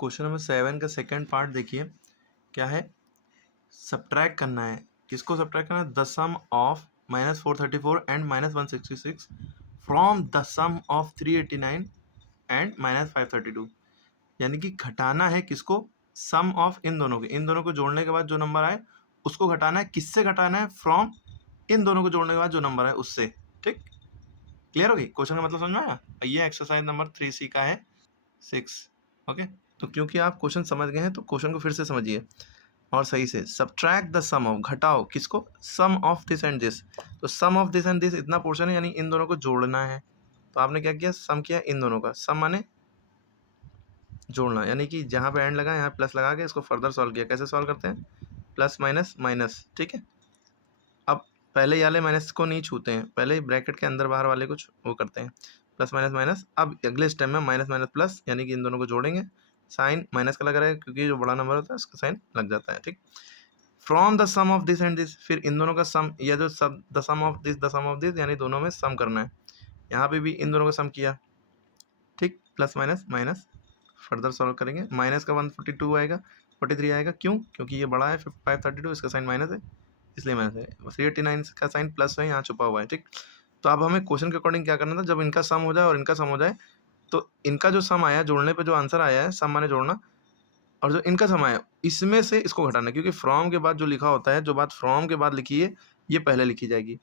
Question number 7 का second part देखिए, क्या है? सब्ट्रैक्ट करना है। किसको सब्ट्रैक्ट करना है? The sum of -434 and -166 from the sum of 389 and -532। यानी कि घटाना है किसको? सम ऑफ इन दोनों के। इन दोनों को जोड़ने के बाद जो नंबर आए उसको घटाना है। किससे घटाना है? फ्रॉम इन दोनों को जोड़ने के बाद जो नंबर आए उससे। ठीक, क्लियर होगी? क्वेश्चन का मतलब समझ में आया? ये एक्सरसाइज नंबर 3C का है 6। ओके, तो क्योंकि आप क्वेश्चन समझ गए हैं तो क्वेश्चन को फिर से समझिए और सही से। सब्ट्रैक्ट द सम ऑफ, घटाओ किसको? सम ऑफ दिस एंड दिस। तो सम ऑफ दिस एंड दिस इतना पोर्शन है, यानी इन दोनों को जोड़ना है। तो आपने क्या किया? सम किया इन दोनों का। सम माने जोड़ना, यानी कि जहाँ पे एंड लगा यहाँ प्लस लगा के इसको फर्दर सॉल्व किया। कैसे सॉल्व करते हैं? Plus minus minus. ठीक है, अब पहले ये वाले माइनस को नहीं छूते हैं, पहले ब्रैकेट के अंदर बाहर वाले कुछ वो करते हैं, प्लस माइनस माइनस। अब अगले स्टेप में माइनस माइनस प्लस, यानी कि इन दोनों को जोड़ेंगे। साइन माइनस का लग रहा है क्योंकि जो बड़ा नंबर होता है उसका साइन लग जाता है। ठीक, from the sum of this and this, फिर इन दोनों का सम, या जो सब the sum of this the sum of this, यानी दोनों में सम करना है। यहाँ पे भी इन दोनों का सम किया। ठीक, plus minus minus, further solve करेंगे। माइनस का 142 आएगा, 43 आएगा। क्यों? क्योंकि ये बड़ा है 532, इसका साइन माइनस है इसलिए माइनस है। 389 का साइन प्लस है, यहाँ छुपा हुआ है। ठीक, तो अब हमें क्वेश्चन के अकॉर्डिंग क्या करना था? जब इनका सम हो जाए और इनका सम हो जाए, तो इनका जो सम आया जोड़ने पे जो आंसर आया है, सम माने जोड़ना, और जो इनका सम आया इसमें से इसको घटाना, क्योंकि फ्रॉम के बाद जो लिखा होता है, जो बात फ्रॉम के बाद लिखी है ये पहले लिखी जाएगी।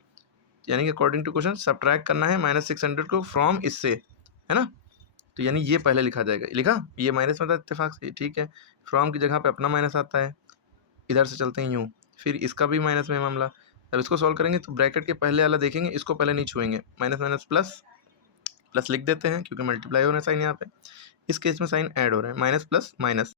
यानी कि अकॉर्डिंग टू क्वेश्चन सब्ट्रैक्ट करना है -600 को फ्रॉम इससे, है ना? तो यानी ये पहले लिखा जाएगा। लिखा, ये माइनस में था इत्तेफाक से। ठीक है, फ्रॉम की जगह पे अपना माइनस आता है। इधर से चलते हैं यूँ, फिर इसका भी माइनस में मामला। अब इसको सॉल्व करेंगे तो ब्रैकेट के पहले वाला देखेंगे, इसको पहले नहीं छुएंगे। माइनस माइनस प्लस, प्लस लिख देते हैं क्योंकि मल्टीप्लाई हो रहा है साइन यहाँ पे। इस केस में साइन ऐड हो रहा है, माइनस प्लस माइनस।